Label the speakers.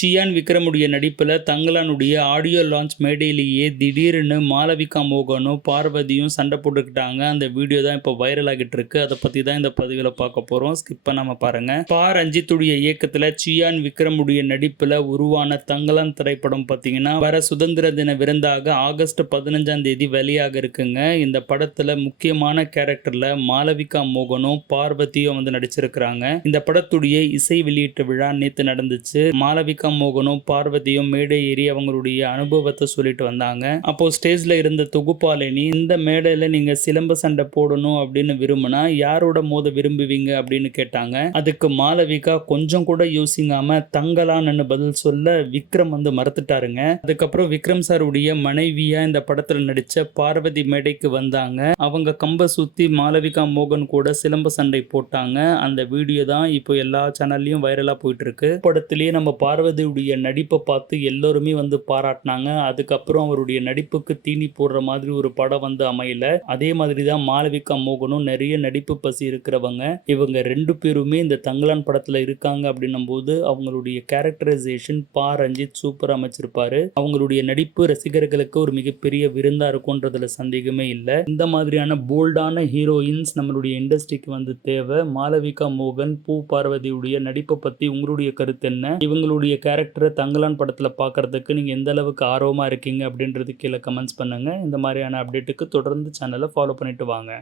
Speaker 1: Cyan விக்ரமுடைய நடிப்பில் தங்கலானுடைய audio launch மேடையிலேயே திடீர்னு மாளவிகா மோகனும் பார்வதியும் சண்டை போட்டுக்கிட்டாங்க. அந்த வீடியோ தான் இப்போ வைரல் ஆகிட்டு இருக்கு. அதை பற்றி தான் இந்த பதிவில் பார்க்க போகிறோம் ஸ்கிப் பண்ணாமல் பாருங்க. பா. ரஞ்சித்துடைய இயக்கத்தில் சியான் விக்ரமுடைய நடிப்பில் உருவான தங்கலான் திரைப்படம் பார்த்தீங்கன்னா வர சுதந்திர தின விருந்தாக ஆகஸ்ட் பதினஞ்சாம் தேதி வெளியாக இருக்குங்க. இந்த படத்தில் முக்கியமான கேரக்டரில் மாளவிகா மோகனும் பார்வதியும் வந்து நடிச்சிருக்கிறாங்க. இந்த படத்துடைய இசை வெளியீட்டு விழா நேற்று நடந்துச்சு. மாலவிகா மோகனும் பார்வதியும் மேடை ஏறி அவங்களுடைய அனுபவத்தை சொல்லிட்டு வந்தாங்க. அப்போ ஸ்டேஜ்ல இருந்த தொகுப்பாளினி இந்த மேடையில நீங்க சிலம்ப சண்டை போடணும் அப்படின்னு விரும்பினா யாரோட மோத விரும்புவீங்க? அப்படின்னு கேட்டாங்க. அதுக்கு மாலவிகா கொஞ்சம் கூட யோசிங்காம தங்கலான்னு பதில் சொல்ல விக்ரம் வந்து மறுத்துட்டாருங்க. அதுக்கப்புறம் விக்ரம் சாருடைய மனைவியா இந்த படத்துல நடிச்ச பார்வதி மேடைக்கு வந்தாங்க. அவங்க கம்ப சுத்தி மாலவிகா மோகன் கூட சிலம்ப சண்டை போட்டாங்க. அந்த வீடியோ தான் இப்போ எல்லா சேனல்லையும் வைரலா போயிட்டு இருக்கு. படத்திலேயே நம்ம பார்வதி பார்வதியுடைய நடிப்பை பார்த்து எல்லோருமே வந்து பாராட்டினாங்க. அதுக்கப்புறம் அவருடைய நடிப்புக்கு தீனி போடுற மாதிரி ஒரு படம் வந்து அமையல. அதே மாதிரி தான் மாளவிகா மோகனும் நிறைய நடிப்பு பசி இருக்கிறவங்க. இவங்க ரெண்டு பேருமே இந்த தங்கலான் படத்தில் இருக்காங்க அப்படின்னும் போது அவங்களுடைய கேரக்டரைசேஷன் பா ரஞ்சித் சூப்பர் அமைச்சிருப்பாரு. அவங்களுடைய நடிப்பு ரசிகர்களுக்கு ஒரு மிகப்பெரிய விருந்தா இருக்கும்ன்றதுல சந்தேகமே இல்லை. இந்த மாதிரியான போல்டான ஹீரோயின்ஸ் நம்மளுடைய இண்டஸ்ட்ரிக்கு வந்து தேவை. மாளவிகா மோகன் பூ பார்வதியுடைய நடிப்பை பத்தி உங்களுடைய கருத்து என்ன? இவங்களுடைய கேரக்டரை தங்கலான் படத்தில் பார்க்கறதுக்கு நீங்கள் எந்த அளவுக்கு ஆர்வமாக இருக்கீங்க அப்படின்றது கீழே கமெண்ட்ஸ் பண்ணுங்க. இந்த மாதிரியான அப்டேட்டுக்கு தொடர்ந்து சேனலை ஃபாலோ பண்ணிட்டு வாங்க.